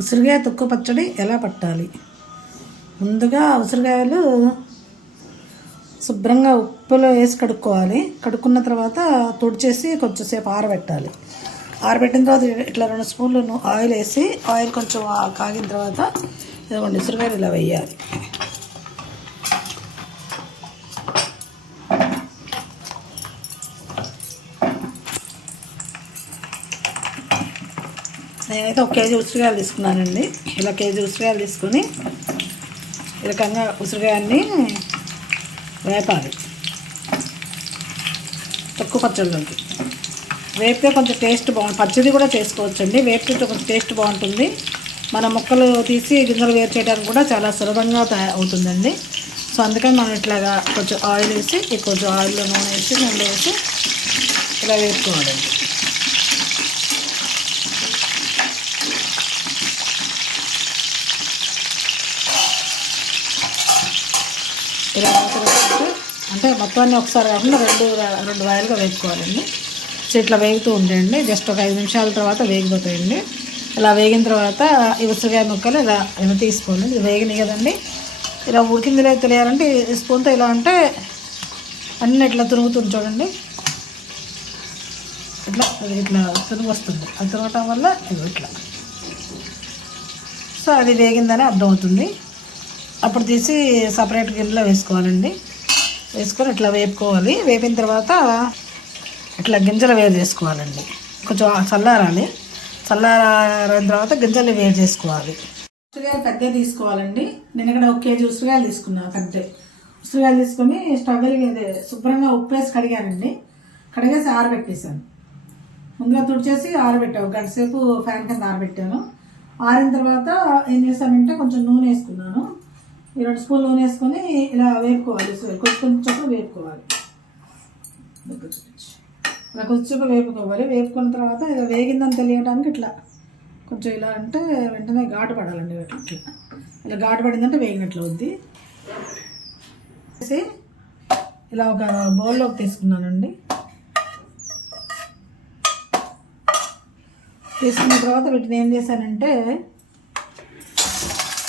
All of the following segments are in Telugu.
ఉసిరికాయ తొక్కు పచ్చడి ఎలా పట్టాలి? ముందుగా ఉసిరికాయలు శుభ్రంగా ఉప్పులో వేసి కడుక్కోవాలి. కడుక్కున్న తర్వాత తుడిచేసి కొంచెంసేపు ఆరబెట్టాలి. ఆరబెట్టిన తర్వాత ఇట్లా 2 స్పూన్లు ఆయిల్ వేసి, ఆయిల్ కొంచెం కాగిన తర్వాత ఇదిగోండి ఉసిరికాయలు ఇలా వేయాలి. నేనైతే 1 కేజీ ఉసిరికాయలు తీసుకున్నానండి. ఇలా కేజీ ఉసిరికాయలు తీసుకొని ఈ రకంగా ఉసిరికాయన్ని వేపాలి. తక్కువ పచ్చడిలోకి వేపితే కొంచెం టేస్ట్ బాగుంటుంది. పచ్చడి కూడా చేసుకోవచ్చండి. వేపితే కొంచెం టేస్ట్ బాగుంటుంది. మన ముక్కలు తీసి గింజలు వేరు చేయడానికి కూడా చాలా సులభంగా అవుతుందండి. సో అందుకని మనం ఇట్లాగా కొంచెం ఆయిల్ వేసి, కొంచెం ఆయిల్లో నూనె వేసి, నూనెలో వేసి ఇలా వేసుకోవాలండి. ఇలా అంటే మొత్తాన్ని ఒకసారి కాకుండా రెండు వాయిలుగా వేసుకోవాలండి. సో ఇట్లా వేగుతూ ఉంటాయండి. జస్ట్ ఒక 5 నిమిషాల తర్వాత వేగిపోతాయండి. ఇలా వేగిన తర్వాత ఈ ఉసిరికాయ ముక్కలు ఇలా తీసుకోవాలి. ఇది వేగినాయి కదండి. ఇలా ఉడికిందిలే తెలియాలంటే స్పూన్తో ఇలా అంటే అన్నీ ఇట్లా తురుగుతుంది చూడండి. ఇట్లా తురుగు వస్తుంది. అది తురగటం వల్ల ఇట్లా సో అది వేగిందని అర్థమవుతుంది. అప్పుడు తీసి సపరేట్ గిన్నెలో వేసుకోవాలండి. వేసుకొని ఇట్లా వేపుకోవాలి. వేపిన తర్వాత ఇట్లా గింజలు వేరు చేసుకోవాలండి. కొంచెం చల్లారాలి. చల్లారిన తర్వాత గింజలు వేరు చేసుకోవాలి. ఉసిరికాయలు పెద్దగా తీసుకోవాలండి. నేను ఇక్కడ 1 కేజీ ఉసిరికాయలు తీసుకున్నాను. పెద్ద ఉసిరికాయలు తీసుకొని స్టవ్ వెలిగి శుభ్రంగా ఉప్పు వేసి కడిగానండి. కడిగేసి ఆరబెట్టేసాను. ముందుగా తుడిచేసి ఆరబెట్టాను. 1 గంట సేపు ఫ్యాన్ కింద ఆరబెట్టాను. ఆరిన తర్వాత ఏం చేశానంటే కొంచెం నూనె వేసుకున్నాను. 2 స్పూన్లు నూనె వేసుకొని ఇలా వేపుకోవాలి. కొంచెం వేపుకోవాలి. ఇలా కొంచెం వేపుకోవాలి. వేపుకున్న తర్వాత ఇలా వేగిందని తెలియడానికి ఇట్లా కొంచెం ఇలా అంటే వెంటనే ఘాటు పడాలండి. ఇట్లా ఇలా ఘాటు పడిందంటే వేగినట్లు అవుద్ది. వేసి ఇలా ఒక బౌల్లోకి తీసుకున్నానండి. తీసుకున్న తర్వాత వీటిని ఏం చేశానంటే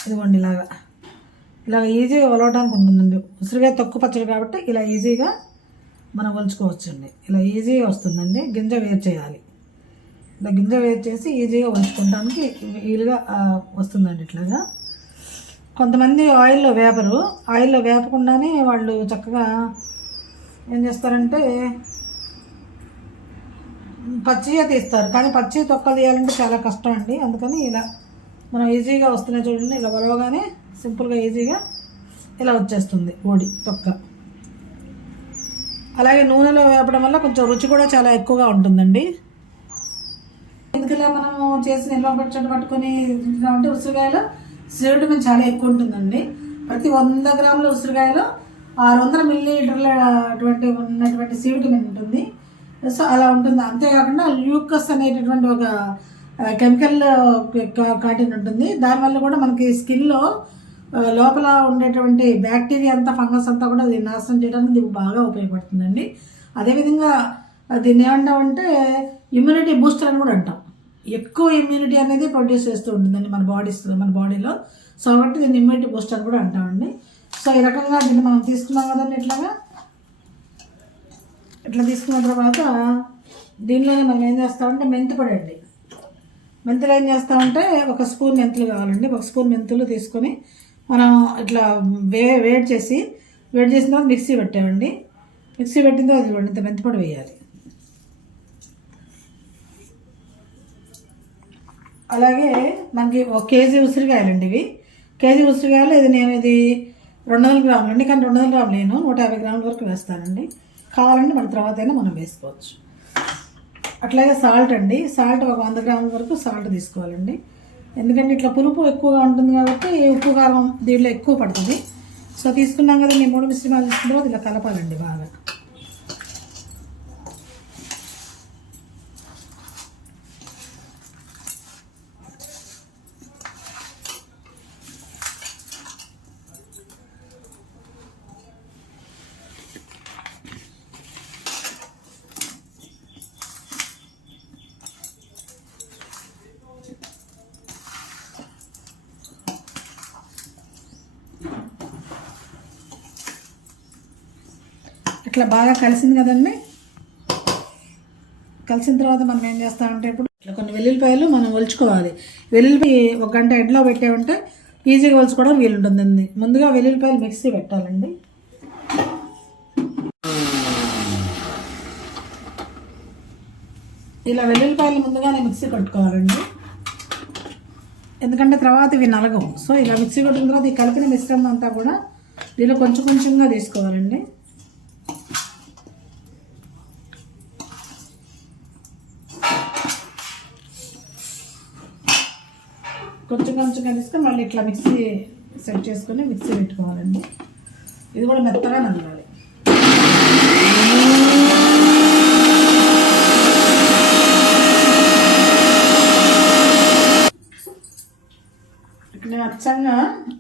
ఇదిగోండి ఇలా ఈజీగా ఒలవడానికి ఉంటుందండి. ఉసిరికాయ తక్కువ పచ్చడి కాబట్టి ఇలా ఈజీగా మనం ఒలుచుకోవచ్చండి. ఇలా ఈజీగా వస్తుందండి. గింజ వేరు చేయాలి. ఇలా గింజ వేరు చేసి ఈజీగా ఒలుచుకోవడానికి వీలుగా వస్తుందండి. ఇట్లాగా కొంతమంది ఆయిల్లో వేపరు. ఆయిల్లో వేపకుండానే వాళ్ళు చక్కగా ఏం చేస్తారంటే పచ్చిగా తీస్తారు. కానీ పచ్చి తొక్కలు తీయాలంటే చాలా కష్టం అండి. అందుకని ఇలా మనం ఈజీగా వస్తున్నాయి చూడండి. ఇలా వలవగానే సింపుల్గా ఈజీగా ఇలా వచ్చేస్తుంది ఓడి తొక్క. అలాగే నూనెలో వేపడం వల్ల కొంచెం రుచి కూడా చాలా ఎక్కువగా ఉంటుందండి. ఎందుకలా మనము చేసి నిల్వ పచ్చడి పట్టుకొని తింటున్నామంటే ఉసిరికాయలో సిరుడిమిన్ చాలా ఎక్కువ ఉంటుందండి. ప్రతి 100 గ్రాముల ఉసిరికాయలో 600 మిల్లీలీటర్ల ఉన్నటువంటి సి విటమిన్ ఉంటుంది. సో అలా ఉంటుంది. అంతేకాకుండా ల్యూకస్ అనేటటువంటి ఒక కెమికల్ కంటెంట్ ఉంటుంది. దానివల్ల కూడా మనకి స్కిన్లో లోపల ఉండేటువంటి బ్యాక్టీరియా అంతా, ఫంగస్ అంతా కూడా అది నాశనం చేయడానికి దీనికి బాగా ఉపయోగపడుతుందండి. అదేవిధంగా దీన్ని ఏమంటామంటే ఇమ్యూనిటీ బూస్టర్ అని కూడా అంటాం. ఎక్కువ ఇమ్యూనిటీ అనేది ప్రొడ్యూస్ చేస్తూ ఉంటుందండి మన బాడీలో. సో కాబట్టి దీన్ని ఇమ్యూనిటీ బూస్టర్ కూడా అంటామండి. సో ఈ రకంగా దీన్ని మనం తీసుకున్నాం కదండి. ఇట్లా తీసుకున్న తర్వాత దీనిలోనే మనం ఏం చేస్తామంటే మెంతిపొడి అండి. మెంతులు ఏం చేస్తామంటే 1 స్పూన్ మెంతులు కావాలండి. 1 స్పూన్ మెంతులు తీసుకొని మనం ఇట్లా వేడి చేసిన తర్వాత మిక్సీ పెట్టామండి. మిక్సీ పెట్టిన తర్వాత ఇవ్వండి ఇంత మెంతిపొడి వేయాలి. అలాగే మనకి 1 కేజీ ఉసిరికాయలండి. ఇవి కేజీ ఉసిరికాయలు. ఇది 200 గ్రాములు అండి. కానీ 200 గ్రాములు నేను 150 గ్రాముల వరకు వేస్తానండి. కావాలంటే మన తర్వాత అయినా మనం వేసుకోవచ్చు. అట్లాగే సాల్ట్ అండి. సాల్ట్ ఒక 100 గ్రాముల వరకు సాల్ట్ తీసుకోవాలండి. ఎందుకంటే ఇట్లా పులుపు ఎక్కువగా ఉంటుంది కాబట్టి ఉప్పు కారం దీంట్లో ఎక్కువ పడుతుంది. సో తీసుకున్నాం కదా, నేను 3 మిశ్రమాలు తీసుకున్న తర్వాత ఇలా కలపాలండి బాగా. ఇట్లా బాగా కలిసింది కదండి. కలిసిన తర్వాత మనం ఏం చేస్తామంటే ఇప్పుడు ఇట్లా కొన్ని వెల్లుల్లిపాయలు మనం ఒలుచుకోవాలి. వెల్లుల్లిపాయ 1 గంట ఎండలో పెట్టామంటే ఈజీగా ఒలుచుకోవడం వీలుంటుందండి. ముందుగా వెల్లుల్లిపాయలు మిక్సీ పెట్టాలండి. ఇలా వెల్లుల్లిపాయలు ముందుగానే మిక్సీ కట్టుకోవాలండి, ఎందుకంటే తర్వాత ఇవి నలగవు. సో ఇలా మిక్సీ కొట్టిన తర్వాత ఈ కలిపిన మిశ్రమం అంతా కూడా దీనిలో కొంచెం కొంచెంగా తీసుకోవాలండి. కొంచెం కొంచెంగా తీసుకొని మళ్ళీ ఇట్లా మిక్సీ సెట్ చేసుకొని మిక్సీ పెట్టుకోవాలండి. ఇది కూడా మెత్తగా నలగాలి. నేను అచ్చంగా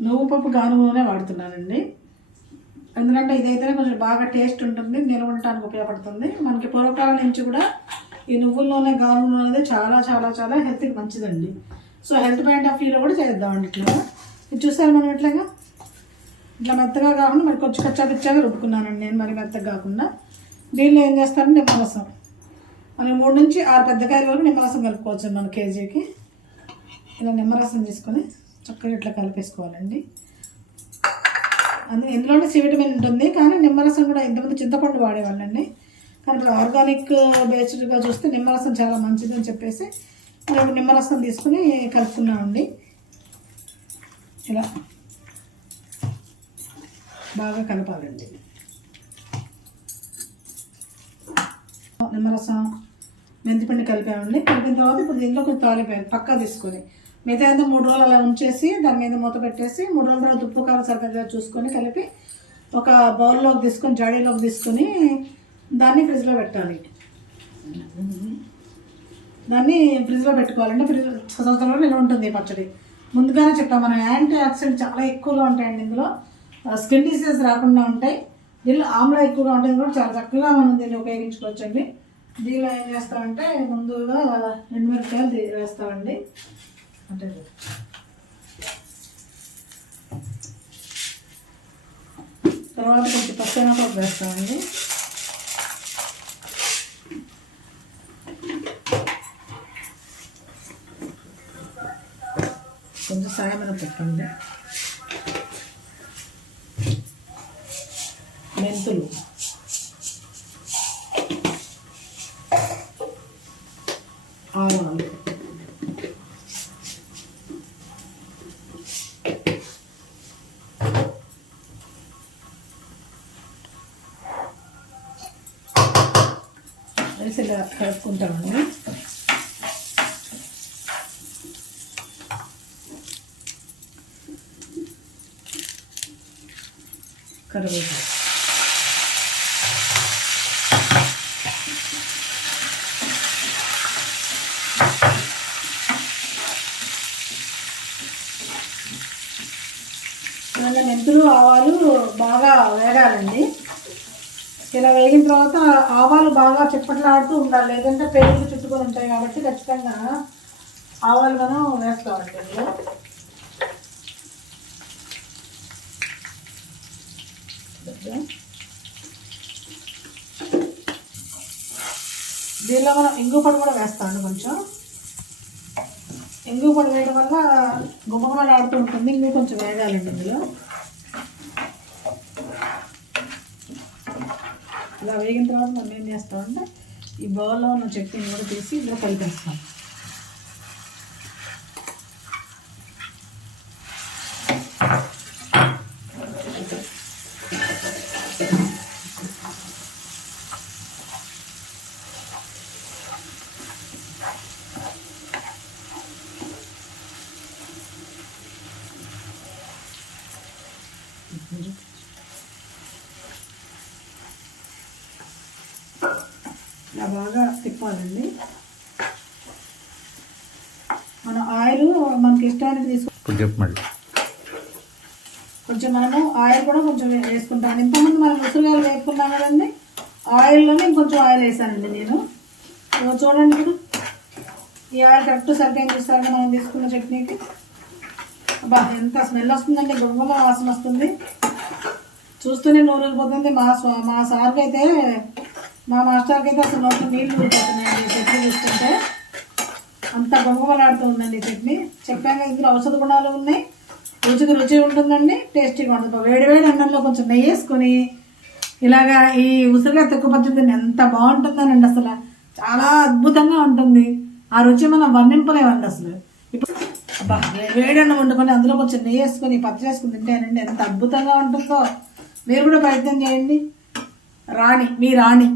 నువ్వు పప్పు గానుగ నూనె వాడుతున్నానండి, ఎందుకంటే ఇదైతేనే కొంచెం బాగా టేస్ట్ ఉంటుంది, నిల్వ ఉండటానికి ఉపయోగపడుతుంది. మనకి పూర్వకాలం నుంచి కూడా ఈ నువ్వుల నూనె గానుగ నూనె అనేది చాలా చాలా చాలా హెల్త్కి మంచిదండి. సో హెల్త్ పాయింట్ ఆఫ్ వ్యూలో కూడా చేద్దామండి. ఇట్లా ఇది చూసారు మనం ఇట్లాగా ఇట్లా మెత్తగా కాకుండా మరి కొంచెం కచ్చాపిచ్చాగా రుబ్బుకున్నానండి నేను, మరి మెత్తగా కాకుండా. దీనిలో ఏం చేస్తానంటే నిమ్మరసం, మనం 3 నుంచి 6 పెద్ద కాయల వరకు నిమ్మరసం కలుపుకోవచ్చు మన కేజీకి. ఇలా నిమ్మరసం తీసుకొని చక్కగా ఇట్లా కలిపేసుకోవాలండి. అందులో ఎందులోనే సి విటమిన్ ఉంటుంది, కానీ నిమ్మరసం కూడా ఇంతకుముందు చింతపండు వాడేవాళ్ళండి, కానీ ఇప్పుడు ఆర్గానిక్ బేస్డ్గా చూస్తే నిమ్మరసం చాలా మంచిదని చెప్పేసి మనం నిమ్మరసం తీసుకుని కలుపుకున్నామండి. ఇలా బాగా కలపాలండి. నిమ్మరసం మెంతిపిండి కలిపామండి. కలిపిన తర్వాత ఇప్పుడు దీంట్లో కొంచెం తాలిపోయాలి పక్కా తీసుకొని, మిగతా అంతా 3 రోజులు అలా ఉంచేసి దాని మీద మూత పెట్టేసి 3 రోజుల తర్వాత ఉప్పు కారం సరిగ్గా చూసుకొని కలిపి ఒక బౌల్లోకి తీసుకొని జాడీలోకి తీసుకొని దాన్ని ఫ్రిడ్జ్లో పెట్టాలి. దాన్ని ఫ్రిడ్జ్లో పెట్టుకోవాలంటే ఫ్రిడ్జ్ సంవత్సరంలో నిల్వ ఉంటుంది పచ్చడి. ముందుగానే చెప్పాం మనం, యాంటీ ఆక్సిడెంట్ చాలా ఎక్కువగా ఉంటాయండి ఇందులో, స్కిన్ డిసీజ్ రాకుండా ఉంటాయి. దీనిలో ఆమ్లా ఎక్కువగా ఉంటుంది కూడా చాలా చక్కగా మనం దీన్ని ఉపయోగించుకోవచ్చండి. దీనిలో ఏం చేస్తామంటే ముందుగా ఎండుమిరపకాయలు వేస్తామండి, అంటే తర్వాత కొంచెం పచ్చనపప్పు వేస్తామండి, కొంచెం సాయమినపప్పు అండి, మెంతులు, ఆవాలు, వేసి ఇలా కలుపుకుంటామండి. కరివేపాకు, మళ్ళీ మెంతులు ఆవాలు బాగా వేగాలండి. ఇలా వేగిన తర్వాత ఆవాలు బాగా చిప్పట్లాడుతూ ఉండాలి, లేదంటే పెరుగు చుట్టుకొని ఉంటాయి కాబట్టి ఖచ్చితంగా ఆవాలు మనం వేస్తామండి ఇందులో. దీనిలో మనం ఇంగు పొడి కూడా వేస్తామండి. కొంచెం ఇంగు పొడి వేయడం వల్ల గుమ్మగుమ్మలు ఆడుతూ ఉంటుంది, ఇంగు కొంచెం వేగాలండి ఇందులో. ఇలా వేగిన తర్వాత మనం ఏం చేస్తామంటే ఈ బౌల్లో ఉన్న చట్నీని కూడా తీసి ఇందులో కలిపేస్తాం. ఇలా బాగా తిప్పాలండి. మన ఆయిల్ మనకి ఇష్టానికి తీసుకుంటాం. కొంచెం మనము ఆయిల్ కూడా కొంచెం వేసుకుంటాను. ఇంతకుముందు మనం ఉసిరికాయలు వేసుకున్నాం కదండి, ఆయిల్లోనే ఇంకొంచెం ఆయిల్ వేసానండి నేను. చూడండి ఇప్పుడు ఈ ఆయిల్ కరెక్ట్ సరిపోయింది చూస్తారంటే మనం తీసుకున్న చట్నీకి. అబ్బా ఎంత స్మెల్ వస్తుందండి, గుమ్మల వాసన వస్తుంది. చూస్తూనే నూరిపోతుంది. మా సార్కి అయితే, మా మాస్టర్కి అయితే అసలు నోట్లో నీళ్ళు ఊరిపోతున్నాయండి ఈ చట్నీ చూస్తుంటే. అంత గుమగుమలాడుతూ ఉందండి ఈ చట్నీ. చెప్పాక ఇందులో ఔషధ గుణాలు ఉన్నాయి, రుచికి రుచి ఉంటుందండి, టేస్టీగా ఉంటుంది. వేడివేడి అన్నంలో కొంచెం నెయ్యి వేసుకొని ఇలాగా ఈ ఉసిరికాయ తొక్కు పచ్చడి ఎంత బాగుంటుందనండి. అసలు చాలా అద్భుతంగా ఉంటుంది. ఆ రుచి మనం వర్ణింపలేమండి అసలు. ఇప్పుడు అబ్బా వేడి అన్నం వండుకొని అందులో కొంచెం నెయ్యి వేసుకొని పచ్చడి వేసుకుని తింటేనండి ఎంత అద్భుతంగా ఉంటుందో. మీరు కూడా ప్రయత్నం చేయండి. మీ రాణి